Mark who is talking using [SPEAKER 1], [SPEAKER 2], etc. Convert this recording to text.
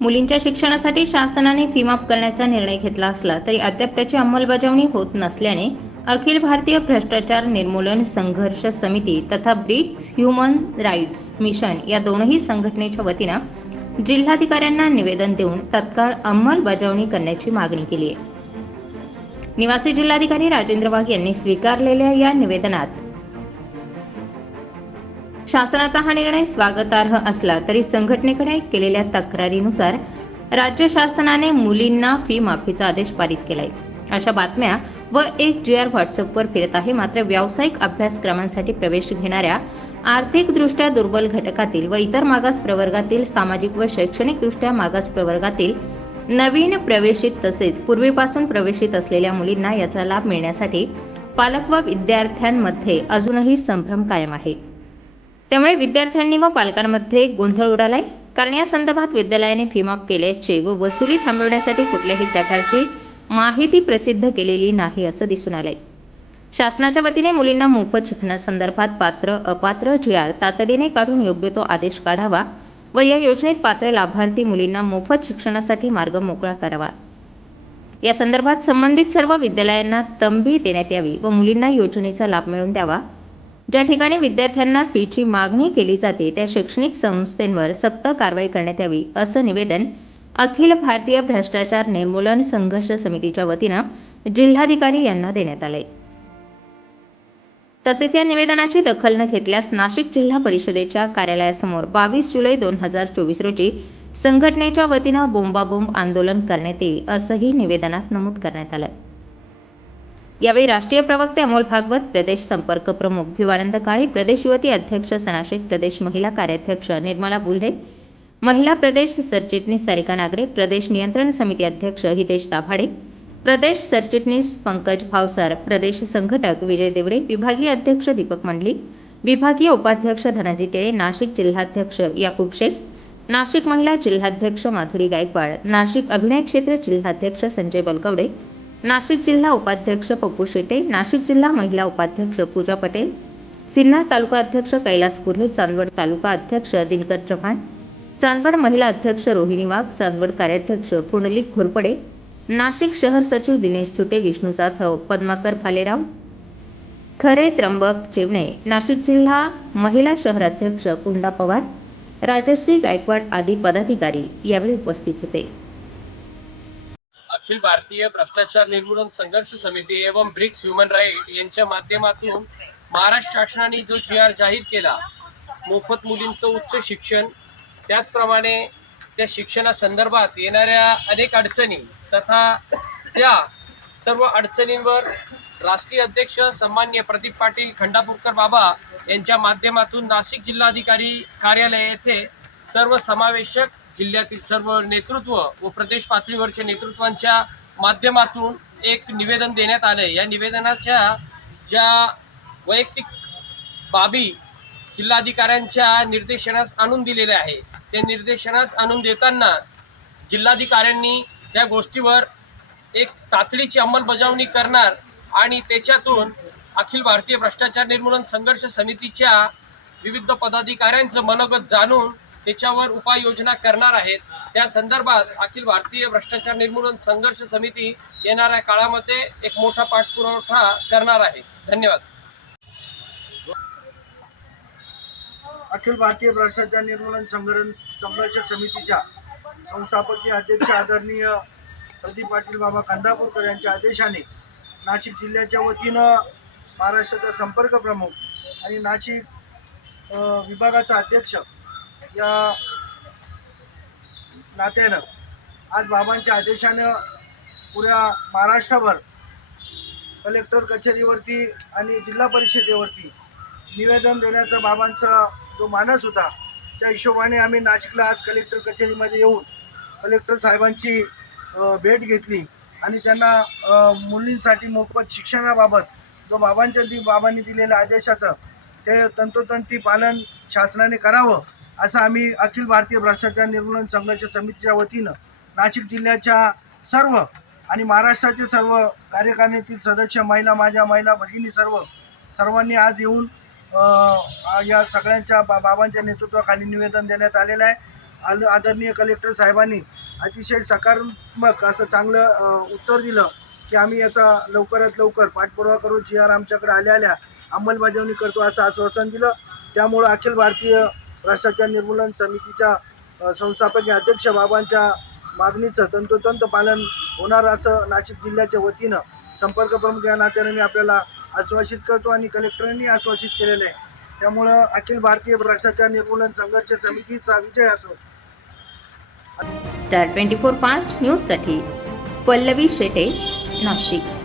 [SPEAKER 1] मुलींच्या शिक्षणासाठी शासनाने फी माफ करण्याचा निर्णय घेतला असला तरी अद्याप त्याची अंमलबजावणी होत नसल्याने अखिल भारतीय भ्रष्टाचार निर्मूलन संघर्ष समिती तथा ब्रिक्स ह्युमन राईट्स मिशन या दोनही संघटनेच्या वतीनं जिल्हाधिकाऱ्यांना निवेदन देऊन तत्काळ अंमलबजावणी करण्याची मागणी केली आहे. निवासी जिल्हाधिकारी राजेंद्र वाघ यांनी स्वीकारलेल्या या निवेदनात शासनाचा हा निर्णय स्वागतार्ह असला तरी संघटनेकडे केलेल्या तक्रारीनुसार राज्य शासनाने मुलींना फी माफीचा आदेश पारित केलाय. अशा बातम्या व एक जी आर व्हॉट्सअपवर फिरत आहे. मात्र व्यावसायिक अभ्यासक्रमांसाठी प्रवेश घेणाऱ्या आर्थिकदृष्ट्या दुर्बल घटकातील व इतर मागास प्रवर्गातील सामाजिक व शैक्षणिकदृष्ट्या मागास प्रवर्गातील नवीन प्रवेशित तसेच पूर्वीपासून प्रवेशित असलेल्या मुलींना याचा लाभ मिळण्यासाठी पालक व विद्यार्थ्यांमध्ये अजूनही संभ्रम कायम आहे. त्यामुळे विद्यार्थ्यांनी व पालकांमध्ये गोंधळ उडालाय. कारण या संदर्भात विद्यालयाने फी माफ केल्याचे व वसुली थांबवण्यासाठी कुठल्याही प्रकारची माहिती प्रसिद्ध केलेली नाही असं दिसून आलंय. शासनाच्या वतीने मुलींना मोफत शिक्षणासंदर्भात पात्र अपात्र जी आर तातडीने काढून योग्य तो आदेश काढावा व या योजनेत पात्र लाभार्थी मुलींना मोफत शिक्षणासाठी मार्ग मोकळा करावा. या संदर्भात संबंधित सर्व विद्यालयांना तंबी देण्यात यावी व मुलींना योजनेचा लाभ मिळवून द्यावा. ज्या ठिकाणी विद्यार्थ्यांना फीची मागणी केली जाते त्या शैक्षणिक संस्थेंवर सक्त कारवाई करण्यात यावी असं निवेदन अखिल भारतीय भ्रष्टाचार निर्मूलन संघर्ष समितीच्या वतीनं जिल्हाधिकारी यांना देण्यात आले तसेच या निवेदनाची दखल न घेतल्यास नाशिक जिल्हा परिषदेच्या कार्यालयासमोर बावीस जुलै दोन हजार चोवीस रोजी संघटनेच्या वतीनं बोंबाबोंब आंदोलन करण्यात येईल असंही निवेदनात नमूद करण्यात आलं यावेळी राष्ट्रीय प्रवक्ते अमोल भागवत प्रदेश संपर्क प्रमुख भिवानंद काळे प्रदेश युवती अध्यक्ष सनाशिक प्रदेश महिला कार्याध्यक्ष निर्मला बुल्हे महिला प्रदेश सरचिटणीस सारिका नागरे प्रदेश नियंत्रण समिती अध्यक्ष हितेश दाभाडे प्रदेश सरचिटणीस पंकज भावसार प्रदेश संघटक विजय देवडे विभागीय अध्यक्ष दीपक मंडली विभागीय उपाध्यक्ष धनाजी टेळे नाशिक जिल्हाध्यक्ष याकूब शेख नाशिक महिला जिल्हाध्यक्ष माधुरी गायकवाड नाशिक अभिनय क्षेत्र जिल्हाध्यक्ष संजय बलकवडे नाशिक जिल्हा उपाध्यक्ष पप्पू शेटे नाशिक जिल्हा महिला उपाध्यक्ष पूजा पटेल सिन्नर तालुका अध्यक्ष कैलास कुर्हे चांदवड तालुका अध्यक्ष दिनकर चव्हाण चांदवड महिला अध्यक्ष रोहिणी वाघ चांदवड कार्याध्यक्ष पुंडलिक घोरपडे नाशिक शहर सचिव दिनेश सुटे विष्णू जाधव पद्माकर भालेराव खरे त्र्यंबक चिवणे नाशिक जिल्हा महिला शहराध्यक्ष कुंडा पवार राजश्री गायकवाड आदी पदाधिकारी यावेळी उपस्थित होते.
[SPEAKER 2] अखिल भारतीय भ्रष्टाचार निर्मूलन संघर्ष समिती एवं ब्रिक्स ह्युमन राईट यांच्या माध्यमातून महाराष्ट्र शासनाने जो जी आर जाहीर केला मोफत मुलींचं उच्च शिक्षण त्याचप्रमाणे त्या शिक्षणासंदर्भात येणाऱ्या अनेक अडचणी तथा त्या सर्व अडचणींवर राष्ट्रीय अध्यक्ष सन्मान्य प्रदीप पाटील खंडापूरकर बाबा यांच्या माध्यमातून नाशिक जिल्हाधिकारी कार्यालय येथे सर्व समावेशक जिल्ह्यातील सर्व नेतृत्व व प्रदेश पातळीवरच्या नेतृत्वांच्या माध्यमातून एक निवेदन देण्यात आले या निवेदनाच्या ज्या वैयक्तिक बाबी जिल्हाधिकाऱ्यांच्या निर्देशनास आणून दिलेल्या आहे त्या निर्देशनास आणून देताना जिल्हाधिकाऱ्यांनी त्या गोष्टीवर एक तातडीची अंमलबजावणी करणार आणि त्याच्यातून अखिल भारतीय भ्रष्टाचार निर्मूलन संघर्ष समितीच्या विविध पदाधिकाऱ्यांचं मनोगत जाणून त्याच्यावर उपाययोजना करणार आहेत. त्या संदर्भात अखिल भारतीय भ्रष्टाचार निर्मूलन संघर्ष समिती येणाऱ्या काळामध्ये एक मोठा पाठपुरवठा करणार आहे. धन्यवाद.
[SPEAKER 3] अखिल भारतीय भ्रष्टाचार निर्मूलन संघर्ष संघर्ष समितीच्या संस्थापकीय अध्यक्ष आदरणीय प्रदीप पाटील बाबा कंदापूरकर यांच्या आदेशाने नाशिक जिल्ह्याच्या वतीनं महाराष्ट्राचा संपर्क प्रमुख आणि नाशिक विभागाचा अध्यक्ष या नात्यानं आज बाबांच्या आदेशानं पुऱ्या महाराष्ट्रभर कलेक्टर कचेरीवरती आणि जिल्हा परिषदेवरती निवेदन देण्याचा बाबांचा जो मानस होता त्या हिशोबाने आम्ही नाशिकला आज कलेक्टर कचेरीमध्ये येऊन कलेक्टर साहेबांची भेट घेतली आणि त्यांना मुलींसाठी मोफत शिक्षणाबाबत जो बाबांच्या बाबांनी दिलेल्या आदेशाचं ते तंतोतंती पालन शासनाने करावं असं आम्ही अखिल भारतीय भ्रष्टाचार निर्मूलन संघर्ष समितीच्या वतीनं नाशिक जिल्ह्याच्या सर्व आणि महाराष्ट्राचे सर्व कार्यकारिणीतील सदस्य महिला माझ्या महिला भगिनी सर्व सर्वांनी आज येऊन या सगळ्यांच्या बा बाबांच्या नेतृत्वाखाली निवेदन देण्यात आलेलं आहे. आद- आदरणीय कलेक्टर साहेबांनी अतिशय सकारात्मक असं चांगलं उत्तर दिलं की आम्ही याचा लवकरात लवकर पाठपुरावा करू जी आर आमच्याकडे आल्या आल्या अंमलबजावणी करतो असं आश्वासन दिलं. त्यामुळं अखिल भारतीय भ्रष्टाचार निर्मूलन समितीच्या संस्थापक अध्यक्ष बाबांच्या मागणीचं तंतोतंत पालन होणार असं नाशिक जिल्ह्याच्या वतीनं संपर्क प्रमुख या नात्याने मी आपल्याला आश्वासित करतो आणि कलेक्टरांनी आश्वासित केलेलं आहे. त्यामुळं अखिल भारतीय भ्रष्टाचार निर्मूलन संघर्ष समितीचा विजय असो.
[SPEAKER 1] स्टार ट्वेंटी फोर फास्ट न्यूजसाठी पल्लवी शेटे नाशिक.